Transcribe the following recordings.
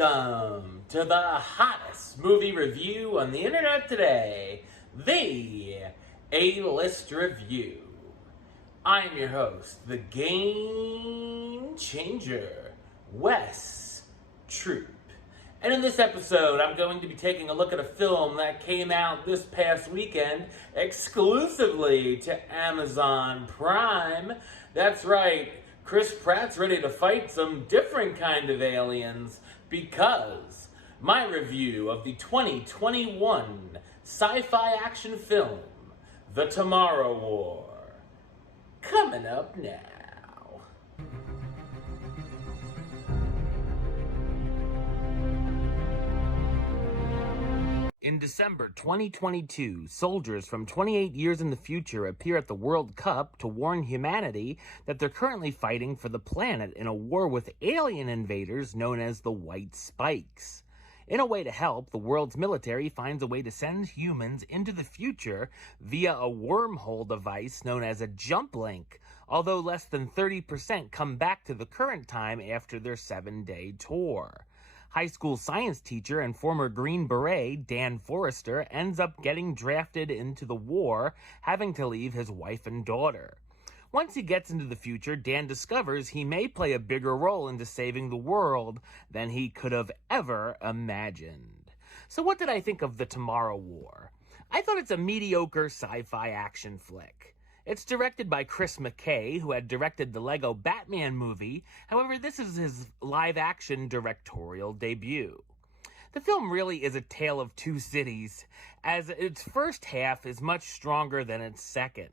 Welcome to the hottest movie review on the internet today, the A-List Review. I'm your host, the Game Changer, Wes Troop. And in this episode, I'm going to be taking a look at a film that came out this past weekend exclusively to Amazon Prime. That's right, Chris Pratt's ready to fight some different kind of aliens because my review of the 2021 sci-fi action film, The Tomorrow War, coming up now. In December 2022, soldiers from 28 years in the future appear at the World Cup to warn humanity that they're currently fighting for the planet in a war with alien invaders known as the White Spikes. In a way to help, the world's military finds a way to send humans into the future via a wormhole device known as a jump link, although less than 30% come back to the current time after their 7-day tour. High school science teacher and former Green Beret Dan Forrester ends up getting drafted into the war, having to leave his wife and daughter. Once he gets into the future, Dan discovers he may play a bigger role into saving the world than he could have ever imagined. So what did I think of The Tomorrow War? I thought it's a mediocre sci-fi action flick. It's directed by Chris McKay, who had directed the Lego Batman movie. However, this is his live-action directorial debut. The film really is a tale of two cities, as its first half is much stronger than its second.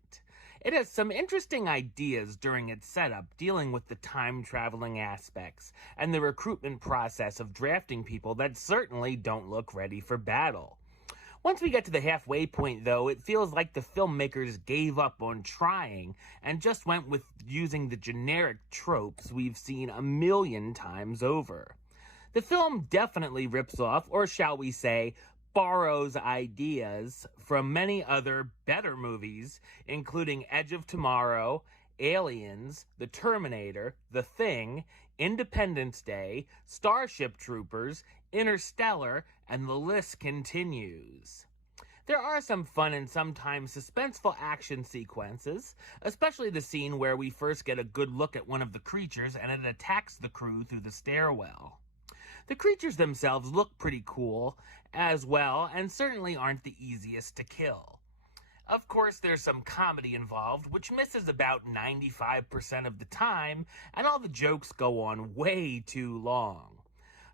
It has some interesting ideas during its setup, dealing with the time-traveling aspects and the recruitment process of drafting people that certainly don't look ready for battle. Once we get to the halfway point, though, it feels like the filmmakers gave up on trying and just went with using the generic tropes we've seen a million times over. The film definitely rips off, or shall we say, borrows ideas from many other better movies, including Edge of Tomorrow, Aliens, The Terminator, The Thing, Independence Day, Starship Troopers, Interstellar, and the list continues. There are some fun and sometimes suspenseful action sequences, especially the scene where we first get a good look at one of the creatures and it attacks the crew through the stairwell. The creatures themselves look pretty cool as well, and certainly aren't the easiest to kill. Of course, there's some comedy involved, which misses about 95% of the time, and all the jokes go on way too long.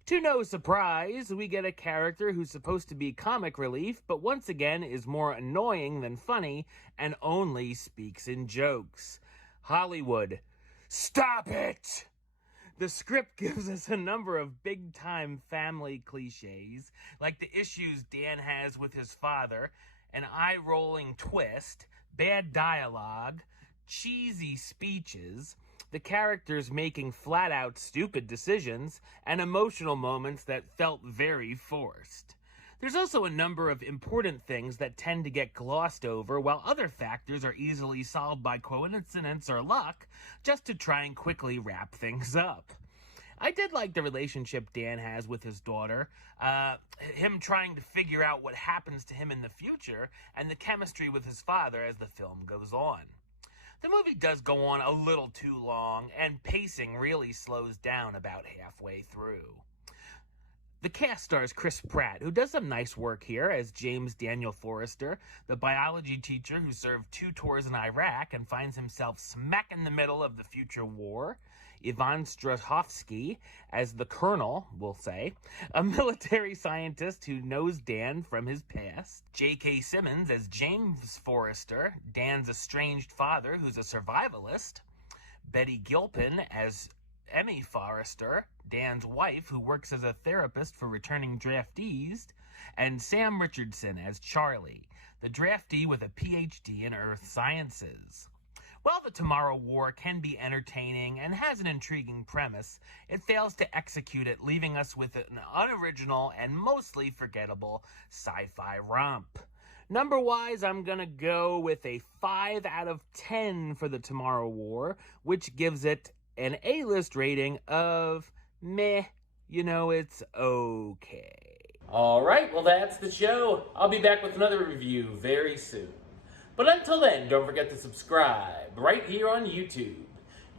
To no surprise, we get a character who's supposed to be comic relief, but once again is more annoying than funny, and only speaks in jokes. Hollywood, stop it! The script gives us a number of big-time family cliches, like the issues Dan has with his father, an eye-rolling twist, bad dialogue, cheesy speeches, the characters making flat-out stupid decisions, and emotional moments that felt very forced. There's also a number of important things that tend to get glossed over, while other factors are easily solved by coincidence or luck, just to try and quickly wrap things up. I did like the relationship Dan has with his daughter, him trying to figure out what happens to him in the future, and the chemistry with his father as the film goes on. The movie does go on a little too long, and pacing really slows down about halfway through. The cast stars Chris Pratt, who does some nice work here as James Daniel Forrester, the biology teacher who served 2 tours in Iraq and finds himself smack in the middle of the future war. Ivan Strahovski as the colonel, we'll say, a military scientist who knows Dan from his past. J.K. Simmons as James Forrester, Dan's estranged father who's a survivalist. Betty Gilpin as Emmy Forrester, Dan's wife, who works as a therapist for returning draftees, and Sam Richardson as Charlie, the draftee with a PhD in Earth Sciences. While The Tomorrow War can be entertaining and has an intriguing premise, it fails to execute it, leaving us with an unoriginal and mostly forgettable sci-fi romp. Number-wise, I'm gonna go with a 5 out of 10 for The Tomorrow War, which gives it an A-list rating of meh it's okay. Alright, well that's the show. I'll be back with another review very soon. But until then, don't forget to subscribe right here on YouTube.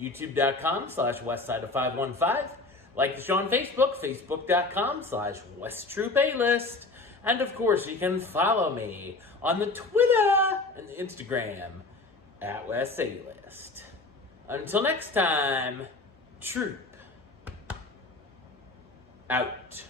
YouTube.com/WestsideOf515. Like the show on Facebook, Facebook.com/WestTroopaList. And of course, you can follow me on the Twitter and the Instagram at WestAList. Until next time, Troop out.